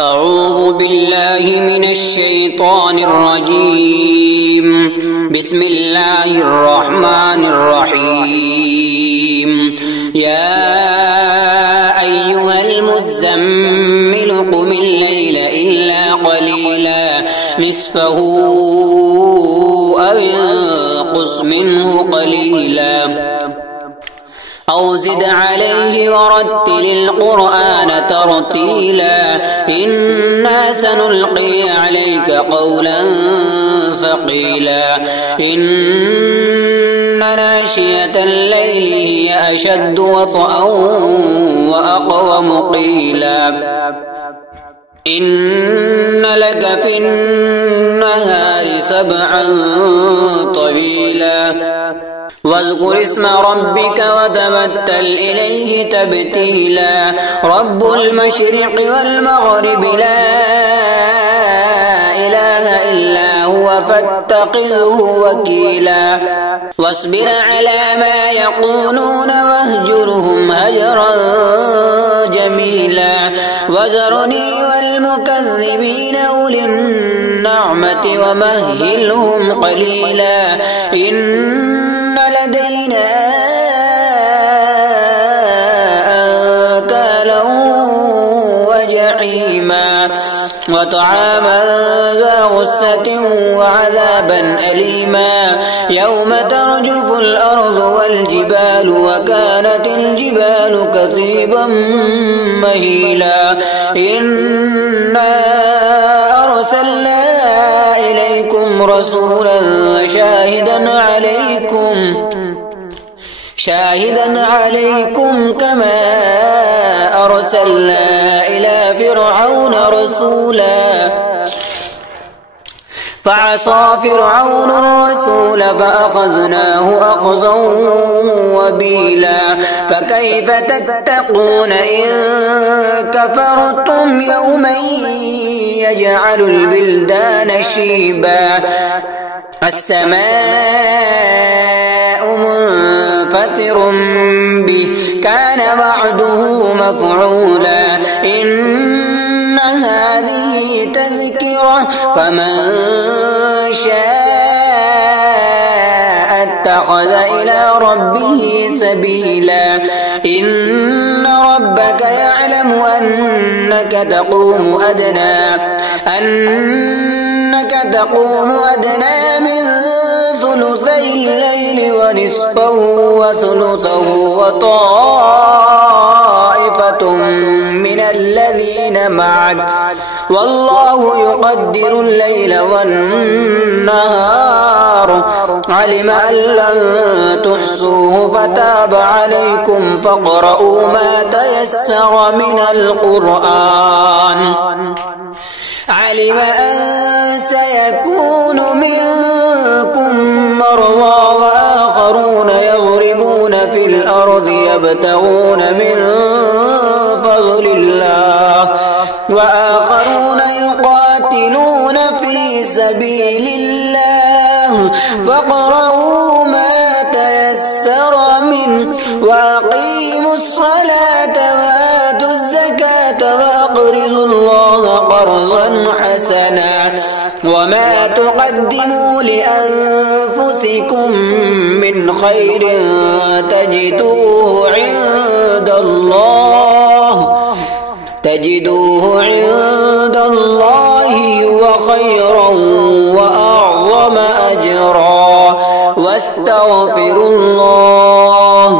أعوذ بالله من الشيطان الرجيم. بسم الله الرحمن الرحيم. يا أيها المزمل قم الليل إلا قليلا نصفه أو انقص منه قليلا أو زد عليه ورتل القرآن ترتيلا إنا سنلقي عليك قولا ثقيلا إن ناشئة الليل هي أشد وطئا وأقوم قيلا إن لك في النهار سبعا طويلا واذكر اسم ربك وتبتل إليه تبتيلا رب المشرق والمغرب لا إله إلا هو فاتخذه وكيلا واصبر على ما يقولون واهجرهم هجرا جميلا وذرني والمكذبين أولي النعمة ومهلهم قليلا إن لدينا أنكالا وجحيما وطعاما ذا غصة وعذابا أليما يوم ترجف الأرض والجبال وكانت الجبال كثيبا مهيلا إنا أرسلنا إليكم رسولا شاهدا عليكم كما أرسلنا إلى فرعون رسولا فعصى فرعون الرسول فأخذناه أخذا وبيلا فكيف تتقون إن كفرتم يوما يجعل البلدان شيبا السماء منفطر به كان وعده مفعولا إن هذه تذكرة فمن شاء اتخذ إلى ربه سبيلا إن ربك يعلم أنك تقوم أدنى من ثلثي الليل ونصفه وثلثه وطائفة من الذين معك والله يقدر الليل والنهار علم أن لن تحصوه فتاب عليكم فاقرؤوا ما تيسر من القرآن علم أن سيكون منكم مرضى وآخرون يضربون في الأرض يبتغون من فضل الله وآخرون يقاتلون في سبيل الله فاقرؤوا ما تيسر منه وأقيموا الصلاة وآتوا الزكاة وأقرضوا الله قرضا حسنا وما تقدموا لأنفسكم من خير تجدوه عند الله وخيرا وأعظم أجرا واستغفروا الله